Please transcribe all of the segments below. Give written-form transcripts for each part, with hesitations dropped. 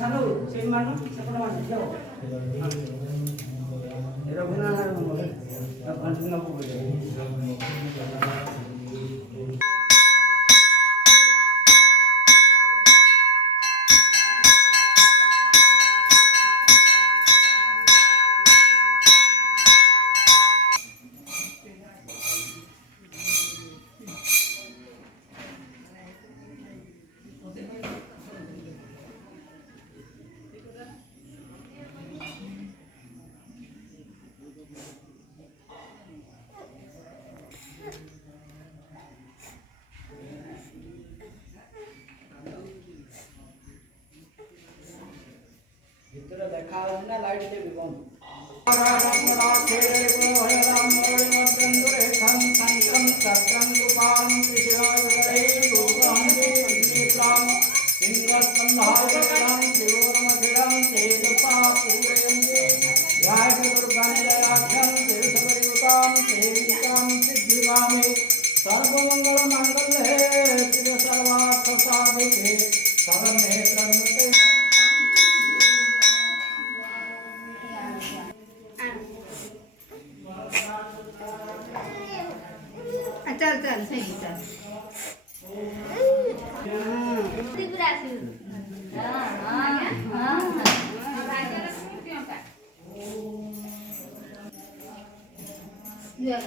सालू से मानो सेपट मान जाओ रघुना कंटिन्यू को भीतर देखा ना लाइट देबी कोन सर्वमंगल मंगल शिव सर्वार्थ साधिके शरण्ये त्र्यंबके चल चल सही चल त्रिपुरासु हां हां भाई चलो क्यों का जा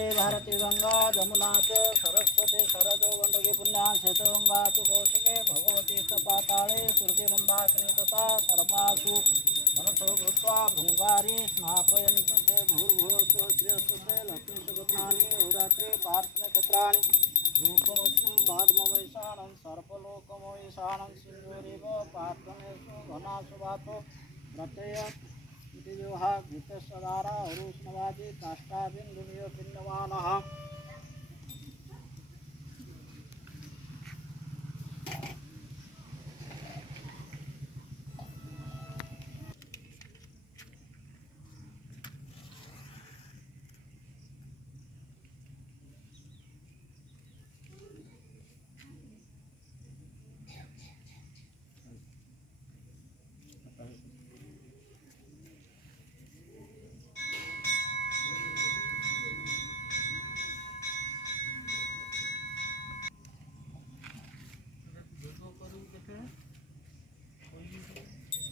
ये भारती गंगा जमुना च सरस्वती सरद गंडकी पुण्या सेतु गंगा च कौशिके भगवती च पाताले सुरभि मंदाकिनी तथा सर्वासु मनसो भूत्वा भृंगारी स्नापयन्तु ते भूर्भुवस्सु श्रेयस्सु लक्ष्मी सुगतानि होरात्रे पार्थनक्षत्राणि रूपमस्मिं बाधमवैशाणं सर्पलोकमवैशाणं सिंधुरेव पार्थनेषु घनासु वातो प्रत्यय विवाह घृतस्वदारा हरुष्णवादी काष्ठाबिन्दुनियो पिण्डमानः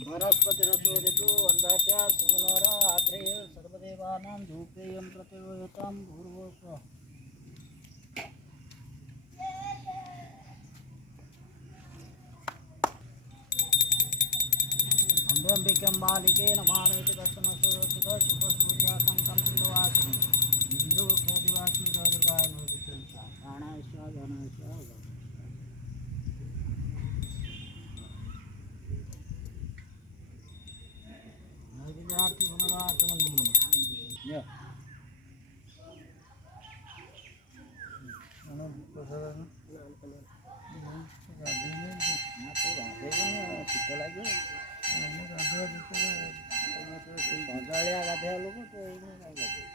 वनस्पतिरसोदितु वन्दाट्या सुमनोर आग्रेय सर्वदेवानां धूपेयं प्रतियोगितां भूर्भुवस्सुः अम्बिकां बालिके नमामि दर्शनसुरक्षित शुभसूर्यासं कंसिन्दवासिनि इन्द्रोख्यादिवासिनि दुर्गाय नमः प्राणाय स्वाहा ज्ञानाय स्वाहा Yeah. गाधे लोग